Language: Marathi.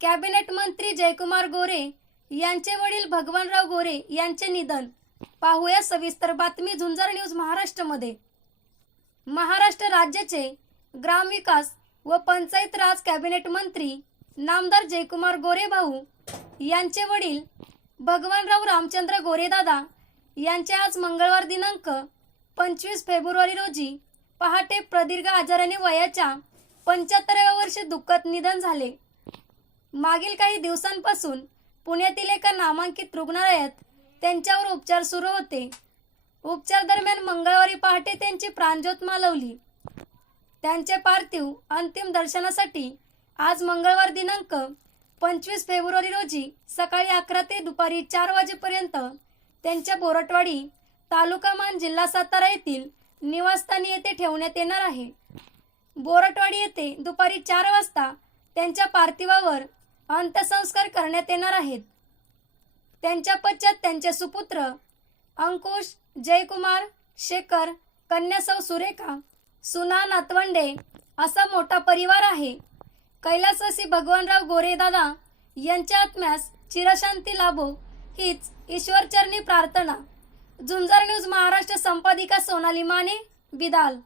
कॅबिनेट मंत्री जयकुमार गोरे यांचे वडील भगवानराव गोरे यांचे निधन. पाहूया सविस्तर बातमी झुंजार न्यूज महाराष्ट्रमध्ये. महाराष्ट्र राज्याचे ग्रामविकास व पंचायत राज कॅबिनेट मंत्री नामदार जयकुमार गोरे भाऊ यांचे वडील भगवानराव रामचंद्र गोरेदादा यांचे आज मंगळवार दिनांक पंचवीस फेब्रुवारी रोजी पहाटे प्रदीर्घ आजाराने वयाच्या पंच्याहत्तराव्या वर्षी दुःखद निधन झाले. मागील काही दिवसांपासून पुण्यातील एका नामांकित रुग्णालयात त्यांच्यावर उपचार सुरू होते. उपचार दरम्यान मंगळवारी पहाटे त्यांची प्राणज्योत मालवली. त्यांचे पार्थिव अंतिम दर्शनासाठी आज मंगळवार दिनांक पंचवीस फेब्रुवारी रोजी सकाळी अकरा ते दुपारी चार वाजेपर्यंत त्यांच्या बोरटवाडी तालुका मान जिल्हा सातारा येथील निवासस्थानी येथे ठेवण्यात येणार आहे. बोरटवाडी येथे दुपारी चार वाजता त्यांच्या पार्थिवावर अंत्यसंस्कार करण्यात येणार आहेत. त्यांच्या पश्चात त्यांचे सुपुत्र अंकुश जयकुमार शेखर कन्यासव सुरेखा सुना नातवंडे असा मोठा परिवार आहे. कैलासवासी भगवानराव गोरेदादा यांच्या आत्म्यास चिरशांती लाभो हीच ईश्वरचरणी प्रार्थना. झुंजार न्यूज महाराष्ट्र संपादिका सोनाली माने बिदाल.